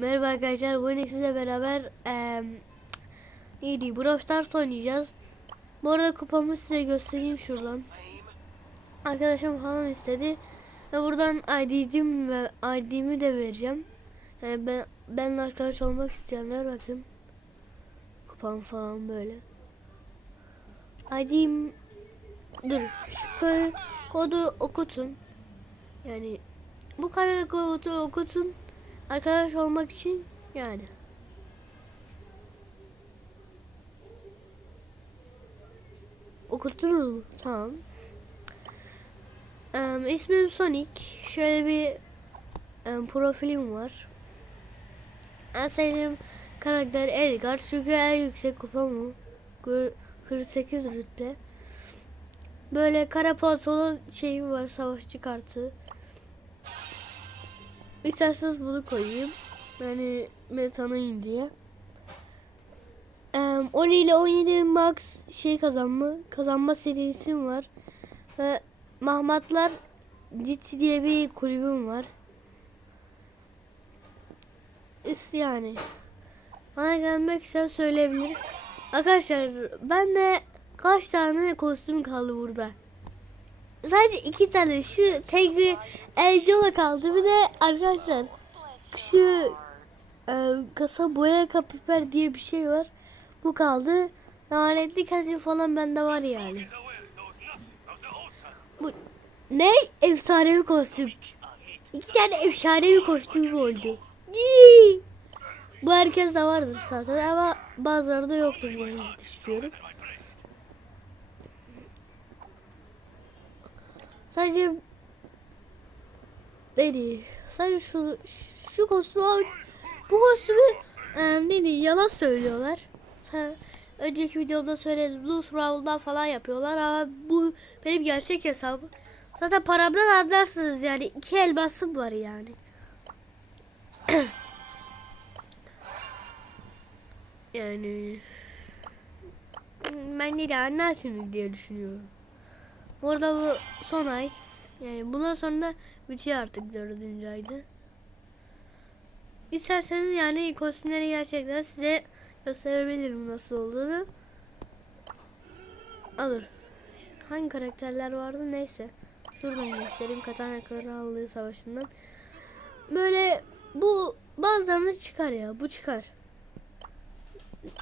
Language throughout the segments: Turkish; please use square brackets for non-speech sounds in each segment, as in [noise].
Merhaba arkadaşlar, bugün sizle beraber eee neydi? Brawl Stars oynayacağız. Bu arada kupamı size göstereyim şuradan. Arkadaşım falan istedi. Ve buradan ID'm ve ID'mi de vereceğim. Yani ben benimle arkadaş olmak isteyenler bakın. Kupam falan böyle. ID'm dur şu kodu okutun. Yani bu kare kodu okutun. Arkadaş olmak için yani. Okuttunuz mu? Tamam. Ee, ismim Sonic. Şöyle bir em, profilim var. En sevdiğim karakter Edgar. Çünkü en yüksek kupa mı? Gör- 48 rütbe. Böyle kara pantolon şeyim var. Savaşçı kartı. İsterseniz bunu koyayım. Yani beni tanıyın diye. Em, 10 ile 17 max şey kazanma kazanma serisim var. Ve Mahmatlar Ciddi diye bir kulübüm var. Yani bana gelmek isteyen söyleyebilir. Arkadaşlar ben de kaç tane kostüm kaldı burada. Sadece iki tane şu bir Eljola kaldı. Bir de arkadaşlar şu e, kasa boya kapiper diye bir şey var. Bu kaldı. Lanetli kaçı falan bende var yani. Bu ne? Efsanevi kostüm. İki tane efsanevi kostüm oldu. Yii! Bu herkes de vardır zaten ama bazıları da yoktur diye düşünüyorum. Sadece neydi? Sadece şu şu kostümü bu kostümü e, neydi? Yalan söylüyorlar. Önceki videomda söyledim. Luz Brawl'dan falan yapıyorlar ama bu benim gerçek hesabım. Zaten paramdan anlarsınız yani. iki elmasım var yani. [coughs] yani ben de anlarsınız diye düşünüyorum. Bu arada bu son ay. Yani bundan sonra bitiyor artık dördüncü ayda. İsterseniz yani kostümleri gerçekten size gösterebilirim nasıl olduğunu. Alır. Hangi karakterler vardı neyse. Şuradan göstereyim Katana Krallığı Savaşı'ndan. Böyle bu bazılarını çıkar ya. Bu çıkar.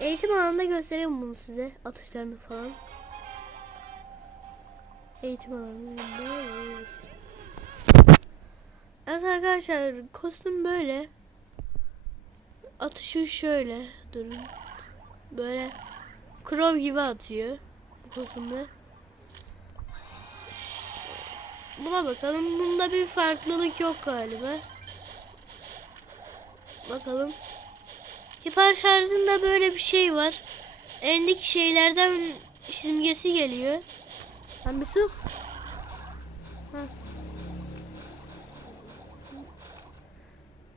Eğitim alanında göstereyim bunu size. Atışlarını falan. Eğitim alanındayız. Evet arkadaşlar kostüm böyle. Atışı şöyle. Durun. Böyle Crow gibi atıyor. Bu kostümde. Buna bakalım. Bunda bir farklılık yok galiba. Bakalım. Hiper şarjında böyle bir şey var. Elindeki şeylerden simgesi geliyor. Sen bir sus.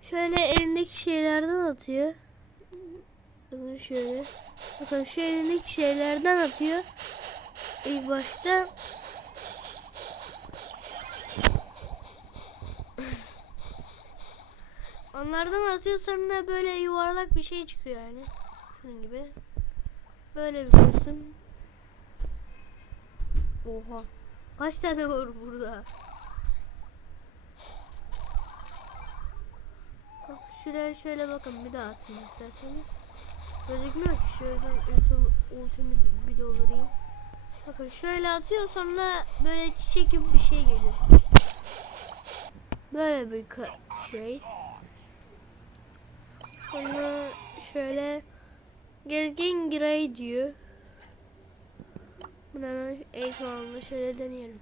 Şöyle elindeki şeylerden atıyor. Bakın şöyle. Bakın şu elindeki şeylerden atıyor. İlk başta Onlardan atıyor sonra böyle yuvarlak bir şey çıkıyor yani. Şunun gibi. Böyle bir kostüm. Oha. Kaç tane var burada? Bak şuraya şöyle bakın bir daha atayım isterseniz. Gözükmüyor ki şöyle ultim, ultimi bir doldurayım. Bakın şöyle atıyor sonra böyle çiçek gibi bir şey geliyor. Böyle bir şey. Sonra şöyle gezgin Grey diyor. Bunu hemen eğitim alanında şöyle deneyelim.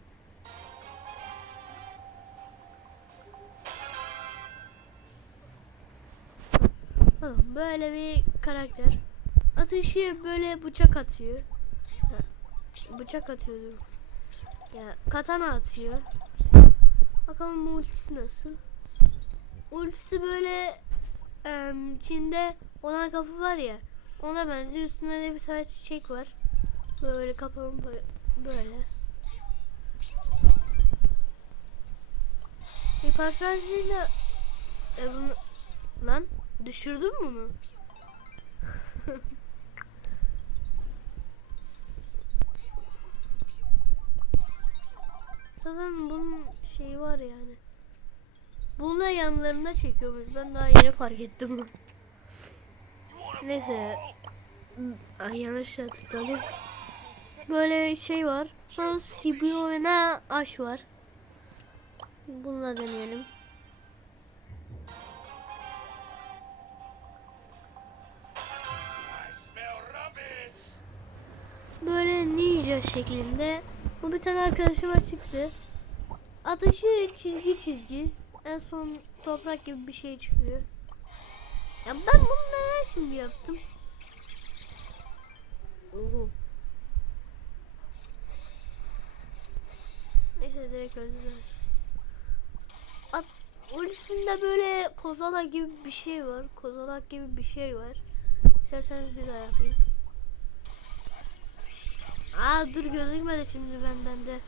Bakın böyle bir karakter. Atışı böyle bıçak atıyor. Bıçak atıyordur. Ya katana atıyor. Bakalım bu ultisi nasıl? Ultisi böyle Çin'de olan kapı var ya. Ona benziyor. Üstünde de bir tane çiçek var. Böyle kapalı böyle. böyle. Bir pasajıyla e, bunu, lan Düşürdün bunu? [laughs] Zaten bunun şeyi var yani. Bununla yanlarında çekiyormuş. Ben daha yeni fark ettim. Neyse. Ay yanlışla tıkladım. Böyle şey var. Sonra Sibiyona Aş var. Bununla deneyelim. Böyle ninja şeklinde. Bu bir tane arkadaşıma çıktı. Atışı çizgi çizgi. En son toprak gibi bir şey çıkıyor. Ya ben bunu neden şimdi yaptım? Oho. Neyse direkt öldüler. At, Ulis'inde böyle kozala gibi bir şey var. Kozalak gibi bir şey var. İsterseniz bir daha yapayım. Aa dur gözükmedi şimdi benden de.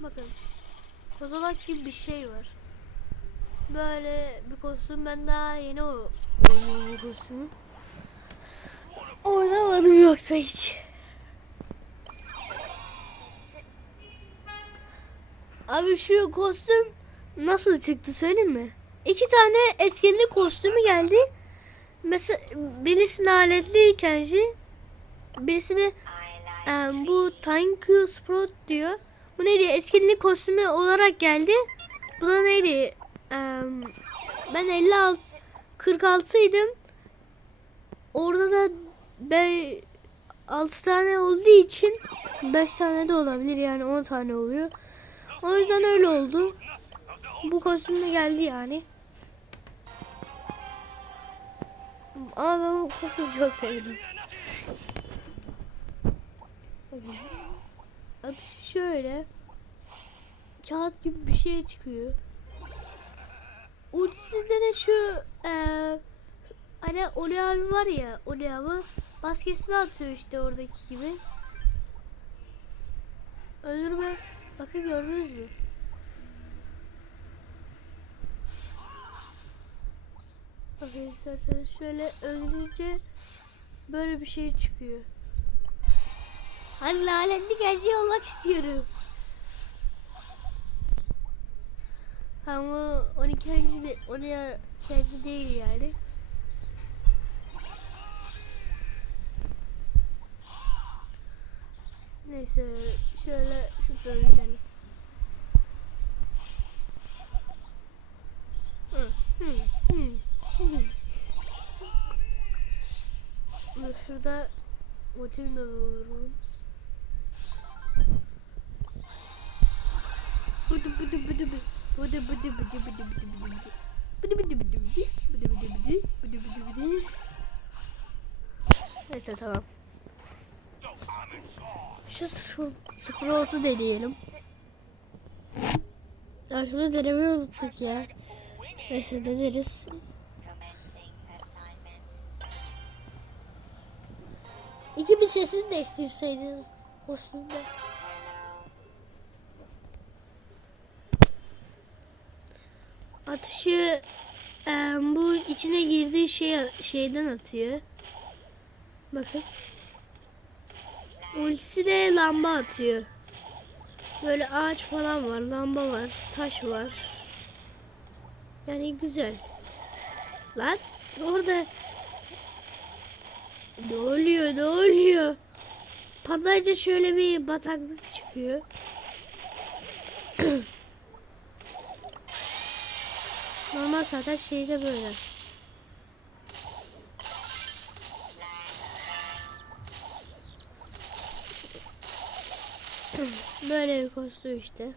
Bakın. Kozalak gibi bir şey var. Böyle bir kostüm ben daha yeni oynuyorum bu kostümü. Oynamadım yoksa hiç. Abi şu kostüm nasıl çıktı söyleyeyim mi? İki tane etkinlik kostümü geldi. Mesela birisini aletli ikenci birisini e, bu Thank you Sprout diyor. Bu neydi? Etkinlik kostümü olarak geldi. Bu da neydi? E, ben 56 46 idim. Orada da be 6 tane olduğu için 5 tane de olabilir yani 10 tane oluyor. O yüzden öyle oldu. Bu kostümle geldi yani. Ama ben bu kostümü çok sevdim. Atışı şöyle. Kağıt gibi bir şey çıkıyor. Ultisinde de şu eee hani Oli abi var ya Oli abi basketini atıyor işte oradaki gibi. Öldürme. Bakın gördünüz mü? Bakın isterseniz şöyle öldürünce böyle bir şey çıkıyor. Hani lanetli gerçeği olmak istiyorum. Ama 12 kenci de 12 kenci değil yani. Neyse şöyle şurada gidelim. Hı, hı, hı, hı. Dur şurada motivini de doldururum. Bıdı bıdı bıdı bıdı. Bıdı bıdı bıdı bıdı bıdı bıdı bıdı. Bıdı bıdı bıdı bıdı. Bıdı bıdı bıdı. Bıdı bıdı bıdı. Neyse tamam. Şu şu scroll'u deneyelim. Ya şunu denemeyi unuttuk ya. Neyse. Commencing assignment. İki bir sesini değiştirseydiniz kostümde. Hello. Atışı eee, bu içine girdiği şey şeyden atıyor. Bakın. Ultisi de lamba atıyor. Böyle ağaç falan var, lamba var, taş var. Yani güzel. Lan orada ne oluyor ne oluyor? Patlayınca şöyle bir bataklık çıkıyor. [clears throat] Normal zaten şeyde böyle. Böyle bir kostüm işte.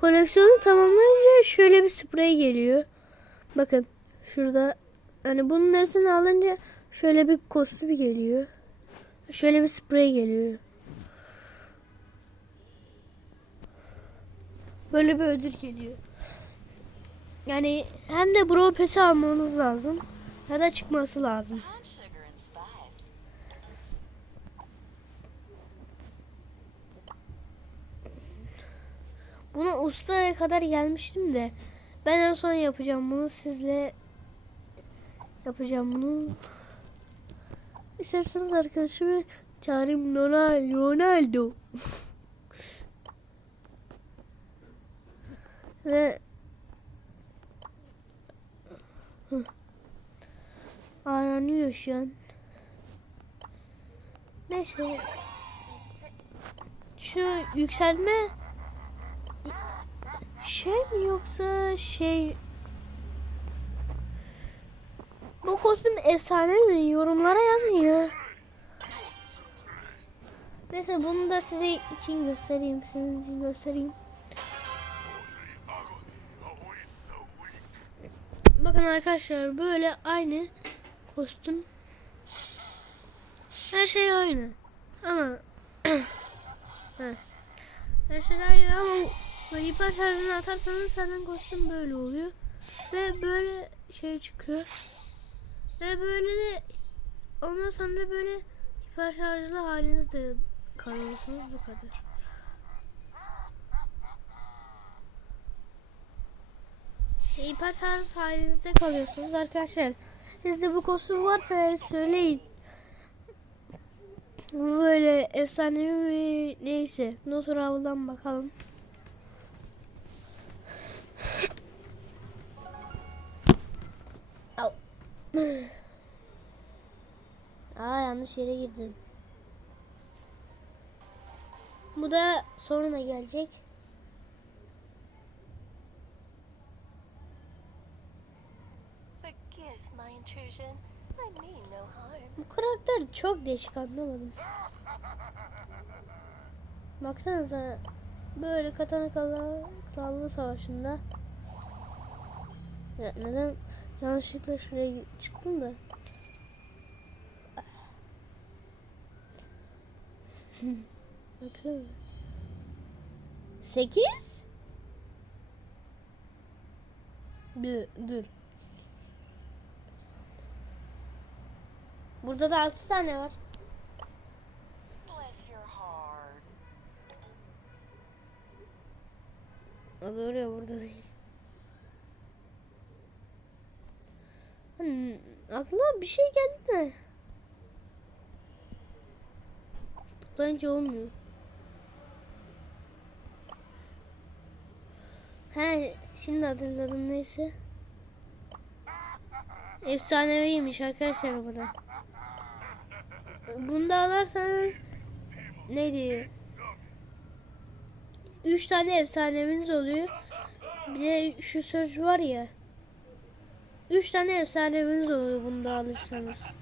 Koleksiyonu tamamlayınca şöyle bir sprey geliyor. Bakın şurada hani bunun hepsini alınca şöyle bir kostüm geliyor. Şöyle bir sprey geliyor. Böyle bir ödül geliyor. Yani hem de Bro Pass'i almanız lazım. Ya da çıkması lazım. Bunu ustaya kadar gelmiştim de ben en son yapacağım bunu sizle yapacağım bunu. İsterseniz arkadaşımı çağırayım Ronaldo. [laughs] Ve aranıyor şu an. Neyse. Şu yükselme şey mi yoksa şey bu kostüm efsane mi? Yorumlara yazın ya. Neyse bunu da size için göstereyim. Sizin için göstereyim. Bakın arkadaşlar böyle aynı kostüm. Her şey aynı. Ama [clears throat] her şey aynı ama hiper şarjını atarsanız zaten kostüm böyle oluyor. Ve böyle şey çıkıyor. Ve böyle de ondan sonra böyle hiper şarjlı halinizde kalıyorsunuz bu kadar. Hiper şarj halinizde kalıyorsunuz arkadaşlar. Sizde bu kostüm varsa söyleyin. Böyle efsanevi mi neyse. Nasıl avlan bakalım. Aa yanlış yere girdim. Bu da sonuna gelecek. Bu karakter çok değişik anlamadım. Baksanıza böyle Katana Kral- Krallığı Savaşı'nda ya neden yanlışlıkla şuraya çıktım da [laughs] Baksanıza. Sekiz? Bir, dur. Burada da altı tane var. O doğru ya burada değil. Hmm, aklıma bir şey geldi de. Tıklayınca olmuyor. He, şimdi hatırladım neyse. Efsaneviymiş arkadaşlar bu da. Bunu da alırsanız neydi? Üç tane efsanemiz oluyor. Bir de şu söz var ya. Üç tane efsanemiz oluyor bunu alırsanız.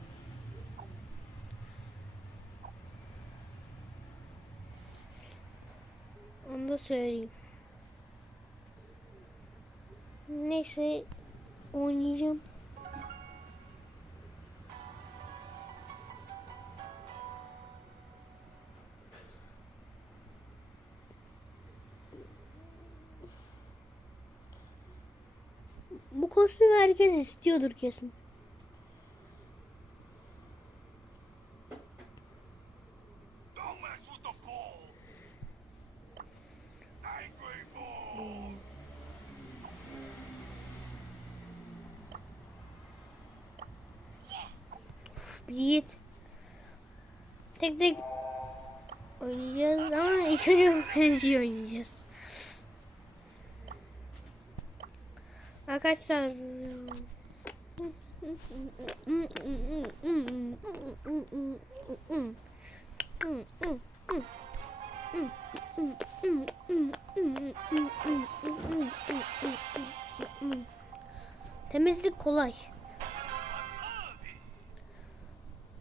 Onu da söyleyeyim. Neyse oynayacağım. Bu kostümü herkes istiyordur kesin. Git. Tek tek oynayacağız ama ilk önce bu kaleciyi oynayacağız. Arkadaşlar Temizlik kolay.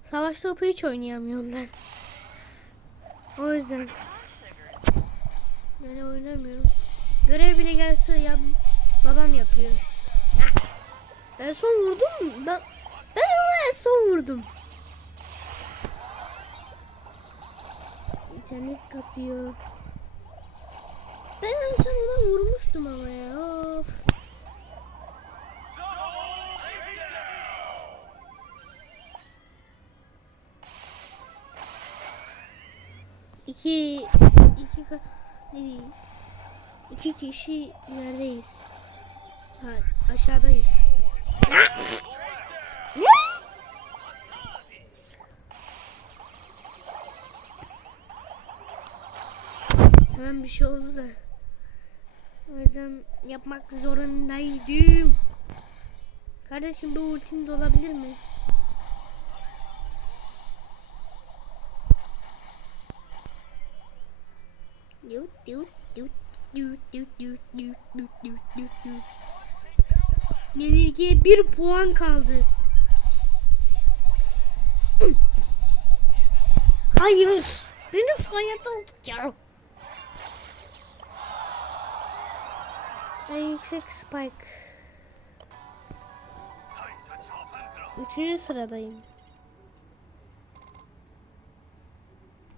Savaş topu hiç oynayamıyorum ben. O yüzden. Ben oynamıyorum. Görev bile gelse ya babam yapıyor. En son vurdum mu? Ben, ben ona en son vurdum. İnternet kasıyor. Ben en son ona vurmuştum ama ya. Of. İki, iki, ne diyeyim? İki kişi neredeyiz? Ha, aşağıdayız. Hemen bir şey oldu da. O yüzden yapmak zorundaydım. Kardeşim bu ultim de olabilir mi? Dut, dut, dut, dut, dut, dut, dut, dut, dut, dut. Yenilgiye bir puan kaldı. Hayır. Benim sayemde olduk ya. En yüksek spike. Üçüncü sıradayım.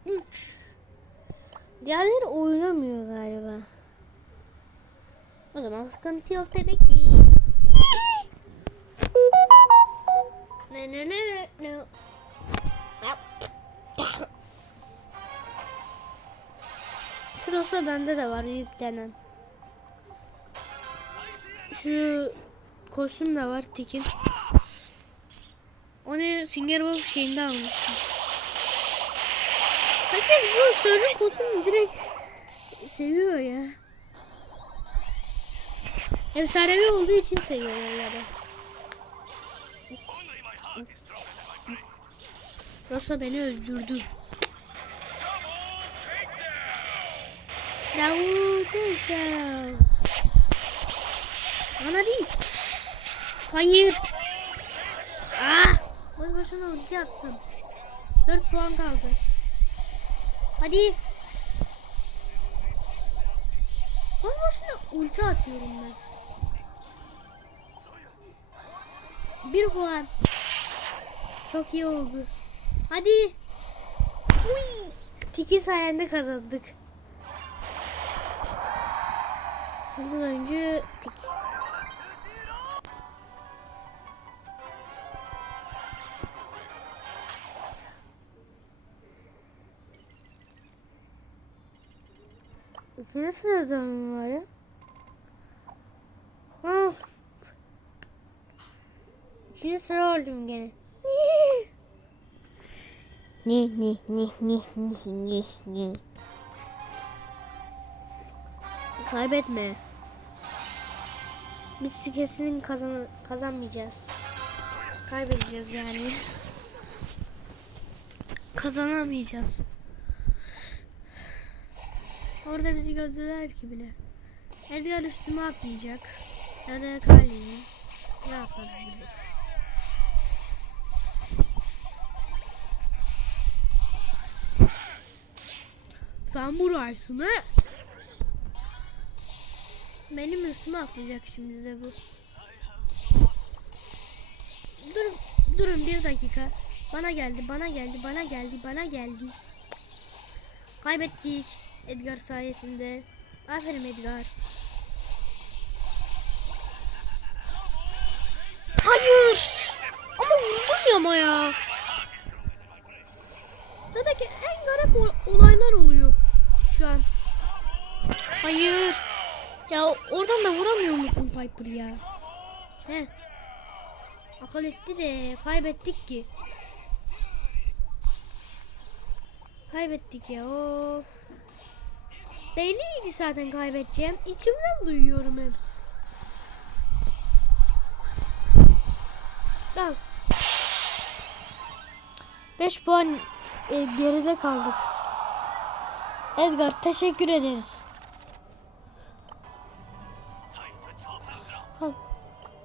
Üç. Diğerleri oynamıyor galiba. O zaman sıkıntı yok demek değil. Şurası bende de var yüklenen. Şu kostüm de var Tekin. Onu Singer Bob şeyinde almıştım. Herkes bu sözün kostümü direkt seviyor ya. Efsanevi olduğu için seviyorlar ya da. Rosa beni öldürdü. Davul Tekrar. Bana değil. Hayır. Ah! Boş boşuna ulti attım. 4 puan kaldı. Hadi. Boş boşuna ulti atıyorum ben. 1 puan. Çok iyi oldu. Hadi. Uy. Tiki sayende kazandık. Yıldız oyuncu tik. Üçüncü sırada mı var ya? Of. Üçüncü sıra oldum gene. Ne ne ne ne ne ne ne Kaybetme. Biz kesin kazan kazanmayacağız. Kaybedeceğiz yani. Kazanamayacağız. Orada bizi gördüler ki bile. Edgar üstüme atlayacak. Ya da Kali'yi. Ne yapabiliriz? Ha? Benim üstüme atlayacak şimdi de bu. Durun, durun bir dakika. Bana geldi, bana geldi, bana geldi, bana geldi. Kaybettik Edgar sayesinde. Aferin Edgar. Hayır. Ama vurdum ya ama ya. En garip olaylar oluyor. Hayır. Ya oradan da vuramıyor musun Piper ya? He. Akıl etti de kaybettik ki. Kaybettik ya of. Belliydi zaten kaybedeceğim. İçimden duyuyorum hep. Al. 5 puan e, geride kaldık. Edgar teşekkür ederiz.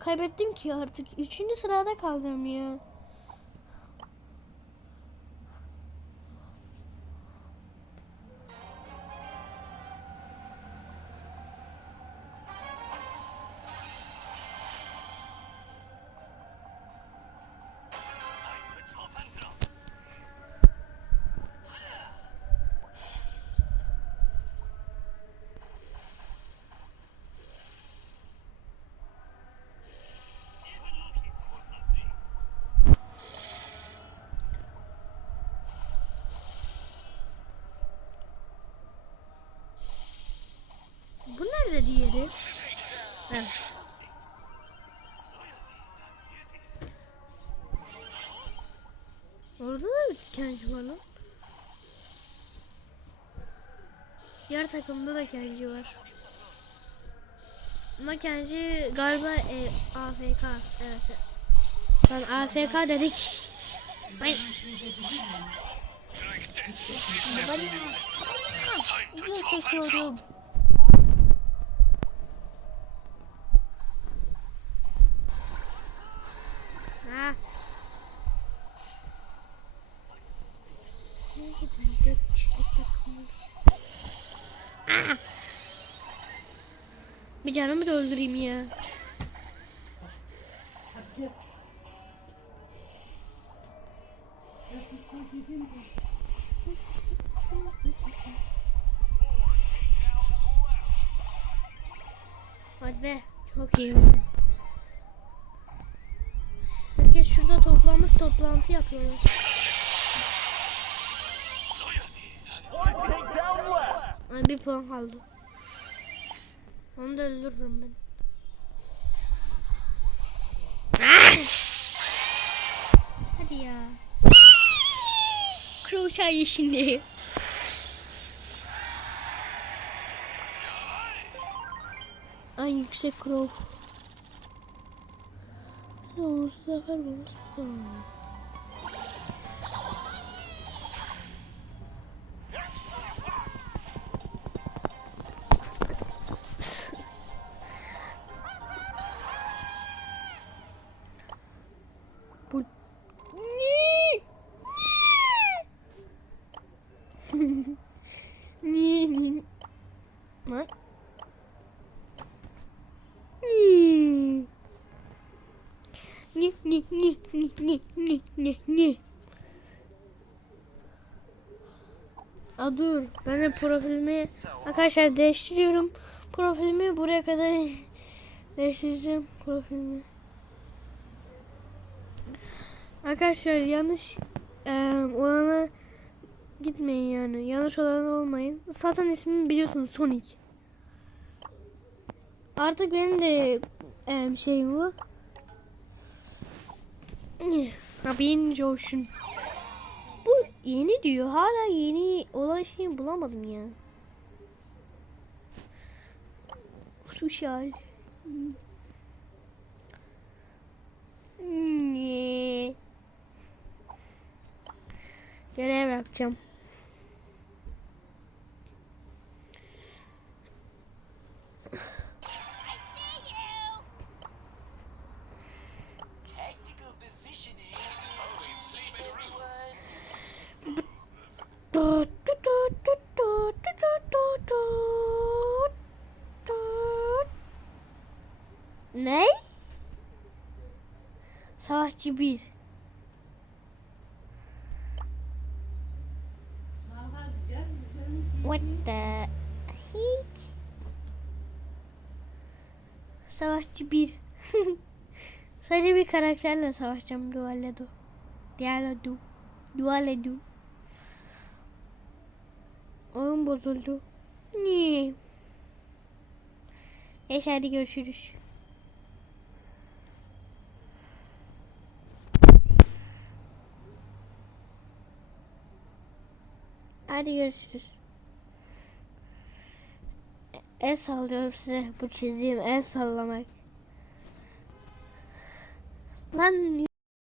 Kaybettim ki artık. Üçüncü sırada kaldım ya. Diğeri? Evet. Orada da bir kenci var lan. Diğer takımda da kenci var. Ama kenci galiba e, AFK. Evet. Lan AFK dedik. Ay. Video çekiyorum. Ha. Ne gidin dört kişilik takımı. Ah! Bir canımı da öldüreyim ya. Hadi be. Çok iyi. Toplantı yapıyorlar. Ay bir puan kaldı. Onu da öldürürüm ben. Hadi ya. Kroşa şimdi. Ay yüksek krov. O sefer bunu Bu Ni ni. [laughs] Lan Ni. Ni ni ni ni ni ni ni ni. Aa, dur. Ben de profilimi arkadaşlar değiştiriyorum. Profilimi buraya kadar değiştireceğim. Profilimi Arkadaşlar yanlış eee olana gitmeyin yani. Yanlış olan olmayın. Zaten ismini biliyorsunuz Sonic. Artık benim de eee şeyim var. Haberin olsun. Bu yeni diyor. Hala yeni olan şeyi bulamadım ya. Social. Tut, tut. Ne? Savaşçı bir. What the heck? Savaşçı bir. [laughs] Sadece bir karakterle savaşacağım Dualedo. Dialedo. Dualedo. Oyun bozuldu. Niye? Neyse hadi görüşürüz. Hadi görüşürüz. El sallıyorum size bu çizdiğim el sallamak. Lan